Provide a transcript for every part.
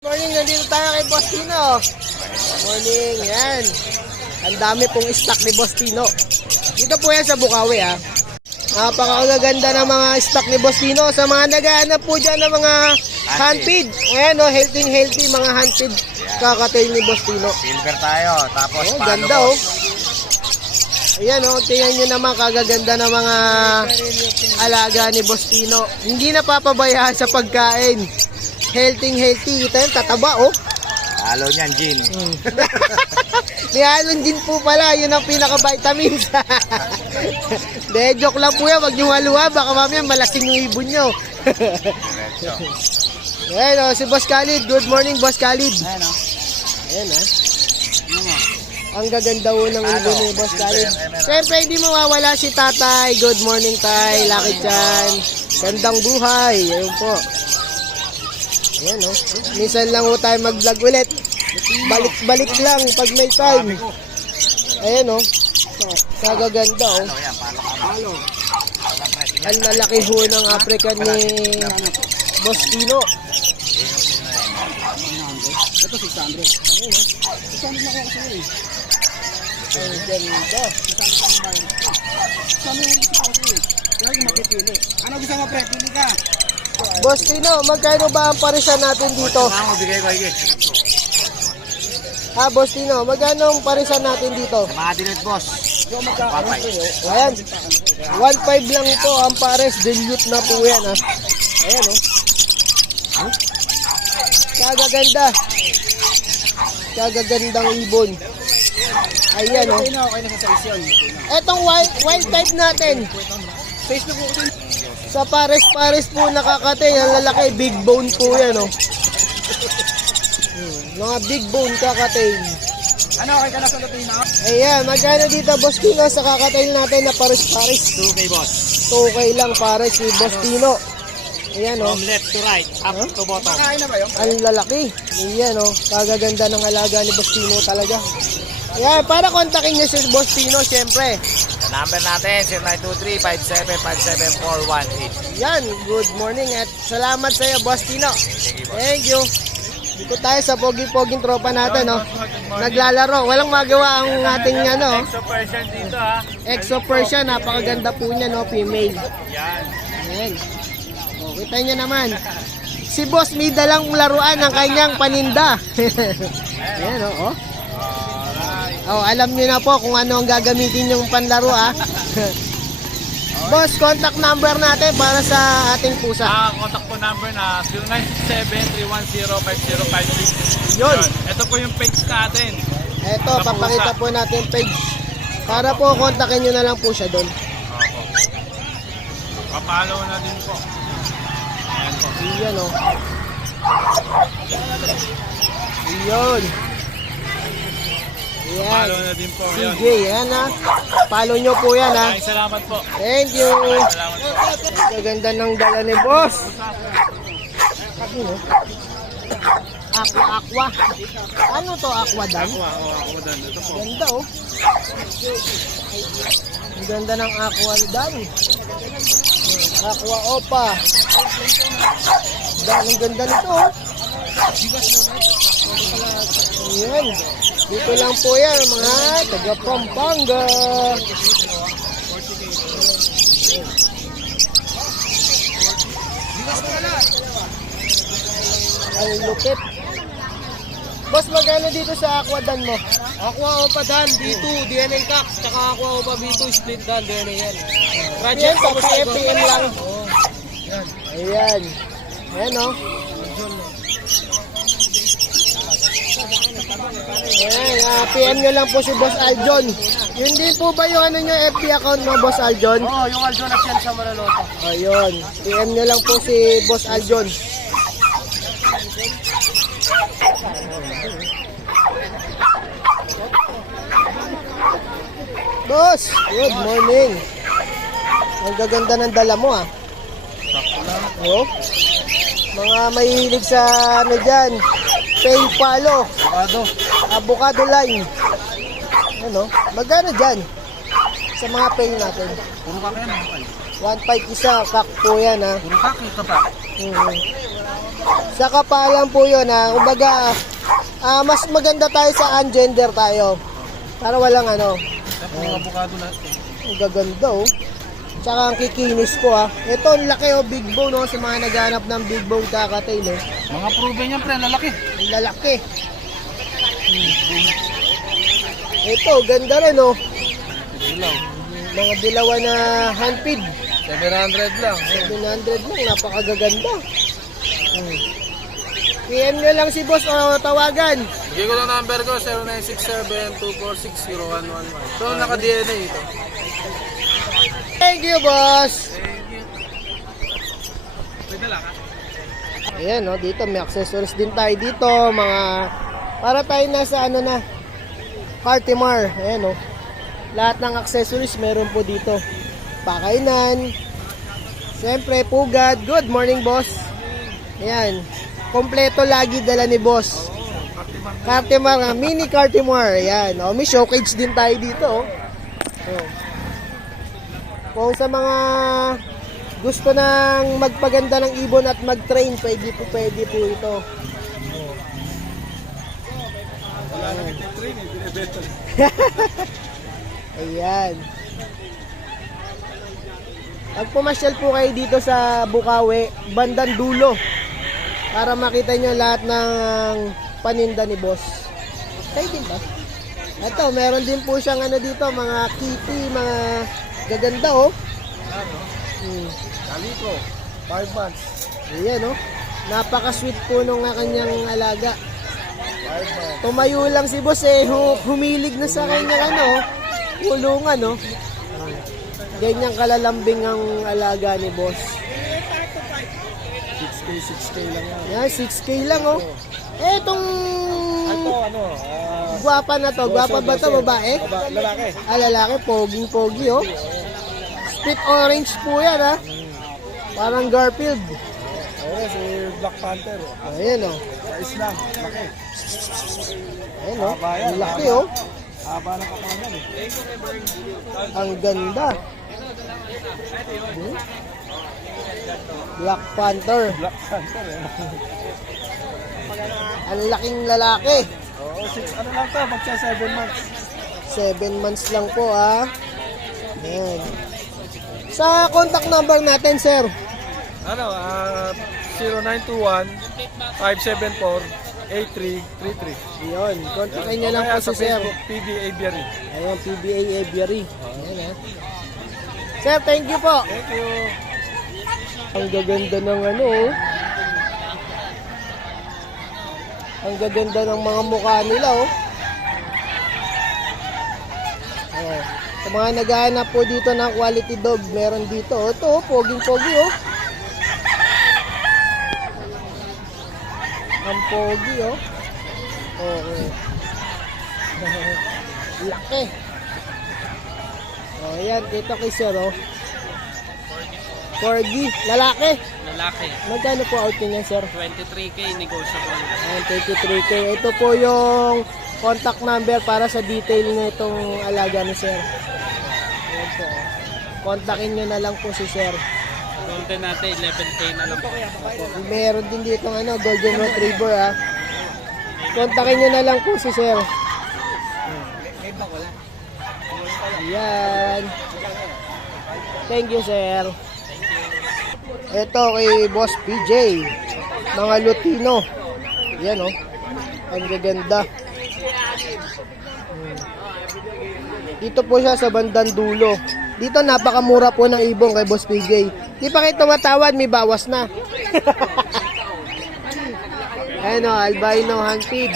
Morning, nandito tayo kay Boss Tino. Morning, yan. Ang dami pong stock ni Boss Tino. Dito po yan sa Bukawi, ha. Napakaganda ng mga stock ni Boss Tino. Sa mga naghahanap po dyan ng mga handfeed. Ayan, oh, healthy, healthy mga handfeed kakatail ni Boss Tino. Silver tayo. Tapos Oh, paano ganda, boss? oh. Ayan, oh, tingnan nyo naman kagaganda ng mga alaga ni Boss Tino. Hindi napapabayaan sa pagkain. Healthy, healthy. Kita yun, tataba, oh. Halo niyan, Jin. Mm. May alon din po pala, yun ang pinaka-vitamins. De, joke lang po yan, wag nyo haluha, baka mamaya malasing yung ibon nyo. Ayan o, si Boss Khalid. Good morning, Boss Khalid. Ayan, oh. Ayan ha. Ang gaganda ho ng ibon ni Boss Khalid. Siyempre, hindi mawawala si Tatay. Good morning, Tay. Lucky Chan. Gandang buhay. Ayun po. Ayan o. Minsan lang ho tayo mag-vlog ulit. Balik-balik lang pag may time. Ayan o. Kagaganda o. Ano? Halo. Ang lalaki ho ng African ni Boss Tino. Ito 600. Ayan o. Ang ganda. Lagi makipili. Ano gusto mo, pre? Pili ka. Boss Tino, magkano ba ang parisan natin dito? Ige. Ah, Boss Tino, magkano ang parisan natin dito? Mga dinet, boss. Ayan. 1.5 lang po ang pares. Dilute na po yan, ha. Ayan, oh. Hmm? Kagaganda. Kagagandang ibon. Ayan, oh. Okay na, sa size yun. Etong wild, wild type natin. Facebook ko. Sa pares-pares po nakakatay. Ang lalaki, big bone po yan, oh. Hmm, Mga big bone kakatay. Ano, okay ka na sa Lutino? Ayan, magkano dito, Boss Tino, sa kakatail natin na pares-pares? 2K, boss. 2K lang pares si Boss Tino. Ayan, oh. From left to right, up Huh? to bottom. Makain na ba yun? Ang lalaki. Ayan, oh. Kagaganda ng alaga ni Boss Tino talaga. Ayan, para kontakin niyo si Boss Tino, syempre. Sa number natin, 0923-5757418. Yan, good morning at salamat sa iyo, Boss boss. Thank you. Dito tayo sa pogi-poging tropa natin, no. Naglalaro. Walang magawa ang ating ano, Exo Persian dito, ha? Exo Persian, napakaganda po niya, no, female. Yan. Ayan. O, kita niyo naman. Si boss may dalang laruan ng kanyang paninda. Ayan, o. Oh, oh, alam niyo na po kung ano ang gagamitin yung panlaro, ah. boss, contact number natin para sa ating pusa. Ang contact po number na 0967-310-5056. Yun. Ito po yung page natin. Eto, papakita po natin page. Para po, kontakin nyo na lang po siya doon. Opo. Papalo na din po. Ayan po. Iyan, o. Iyon. Papalo Yan. na din po. Yun. CJ, yan ha. Follow nyo po yan ha. Maraming salamat po. Thank you. Maraming salamat po. Kaganda ng dala ni boss. Ano? Aqua, aqua. Ano to, aqua dan? Ako, ako, ako doon. Ito po. Ganda oh. Ang ganda ng aqua dan. Aqua opa. Dan, ang ganda nito oh. Ayan. Dito lang po yan, mga taga Pampanga. Ang lupit. Boss, magkano dito sa aquadan mo? Aqua Opa Dan, B2, DNA Cax, tsaka Aqua Opa B2, split Dan, DNA yan. Yan, sa tapos PFPM lang. Oo. Ayan. Ayan oh. Ayan, ah, PM nyo lang po si Boss Aljon. Yun din po ba yung ano nyo FB account mo, Boss Aljon? Oo, yung Aljo na siya sa Manaloto. Ayun. PM nyo lang po si Boss Aljon. Boss, good morning. Ang gaganda ng dala mo ah. Oh. Mga mahilig sa ano dyan, pay palo, Avocado. Avocado line. Ano? Magkano dyan? Sa mga pay natin. Puro ka kaya, 1.5 isa, kak po yan ha. Puro ka, kita pa. Mhm. Sa kapalan po yun ha. Kumbaga, ah, mas maganda tayo sa ungender tayo. Para walang ano. Ito yung avocado natin. Ang gaganda oh. Tsaka ang kikinis po ha. Ito ang laki oh, big bone no. Sa mga naghanap ng big bone kakatail eh. Mga proven yan, pre. Lalaki. Ang lalaki. Ito, ganda rin oh. Dilaw. Mga dilawa na handpid. 700 lang. 700 lang, napakagaganda. Hmm. PM nyo lang si boss o tawagan. Bigay ko ng number ko, 0967-246-0111. So, naka-DNA ito. Thank you, boss. Ayan, no, dito may accessories din tayo dito, mga para tayo nasa ano na Cartimar. Ayan, no. Lahat ng accessories meron po dito. Pakainan. Siyempre, pugad. Good morning, boss. Ayan. Kompleto lagi dala ni boss. Cartimar, ah, mini Cartimar. Ayan. Oh, may showcase din tayo dito. Oh. Oh. Kung sa mga gusto nang magpaganda ng ibon at mag-train, pwede po, pwede po ito. Wala na train eh, binibenta. Ayan. Pag pumasyal po kayo dito sa Bukawi, bandang dulo, para makita nyo lahat ng paninda ni boss. Kayo din ba? Ito, meron din po siyang ano dito, mga kitty, mga gaganda oh. Hmm. Kaliko, 5 months. Ayan oh. Napaka-sweet po nung kanyang alaga. 5 months. Tumayo lang si boss eh, hu- humilig na sa kanyang ano, kulungan no. Ganyang kalalambing ang alaga ni boss. 6K, 6K lang yan. Yan, 6K lang oh. Eh, itong Ito, ano, ah, gwapa na to, gwapa ba to, babae? baba, lalaki. Ah, lalaki, poging-pogi oh. Split orange po yan ha. Parang Garfield. Oo, si Black Panther. oh. Ayan oh. Size lang, laki. Ayan oh. Ang laki oh. Haba ng kapangan eh. Ang ganda. Hmm? Black Panther. Black Panther eh. Ang laking lalaki. Oo, 6, ano lang to, magsa 7 months. 7 months lang po ah. Ayan. Sa contact number natin, sir. Ano, ah, 0921-574-8333. Yun, kontakin niyo lang po si sir. PBA Aviary. Ayan, PBA Aviary. Ayan ah. Sir, thank you po. Thank you. Ang gaganda ng ano oh. Ang gaganda ng mga mukha nila oh. Ayan. Sa mga naghahanap po dito ng quality dog, meron dito. Ito, oh, poging-pogi oh. Ang pogi oh. Okay. Laki. Oh, ayan, dito kay sir oh. Corgi, lalaki. Lalaki. Magkano po out niya, sir? 23k negotiable. Ayan, 23K. Ito po yung contact number para sa detail na itong alaga ni sir. Ayan po. Kontakin nyo na lang po si sir. Content natin 11k na lang. Meron din dito ng ano, Golden Retriever ha. Kontakin nyo na lang po si sir. Ayan. Thank you, sir. Ito kay Boss PJ. Mga Lutino. Yan oh. Ang gaganda. Hmm. Dito po siya sa bandang dulo. Dito napakamura po ng ibong kay Boss PJ. Di pa kayo tumatawad, may bawas na. Ayan o, albino handpid.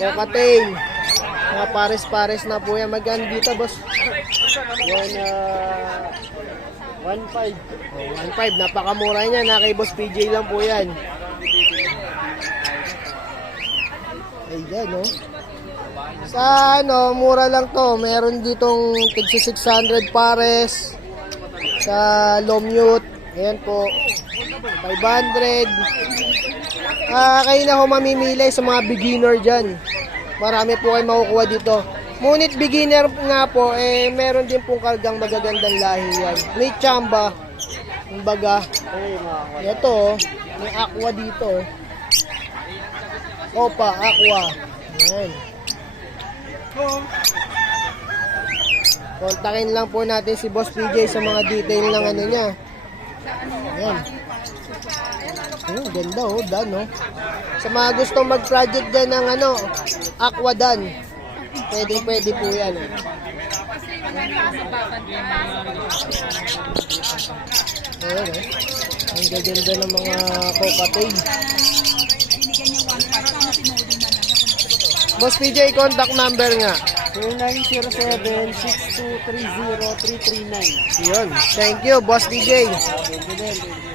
Cockatail. Mga pares-pares na po yan. Magkano dito, boss? Ah... 1.5. Oh, 1.5. Napakamura niya. Na kay Boss PJ lang po yan. Ayan, no? Sa ano, mura lang to. Meron ditong tigsi 600 pares. Sa Lomute. Ayan po. 500. Ah, kayo na ho mamimili sa mga beginner dyan. Marami po kayo makukuha dito. Ngunit beginner nga po, eh, meron din pong kargang magagandang lahi yan. May chamba. Kumbaga, ito. May aqua dito. Opa, aqua. Ayan. Kontakin lang po natin si Boss PJ sa mga detail ng ano niya. Ayan. Ayan, ganda oh, dan oh. Sa mga gustong mag-project dyan ng ano, aqua dan. Pwede pwede po yan. oh. Ayan oh. Ang gaganda ng mga cocktail. Boss PJ, contact number nga. 0907-6230-339. Yun. Thank you, Boss PJ. Thank you din.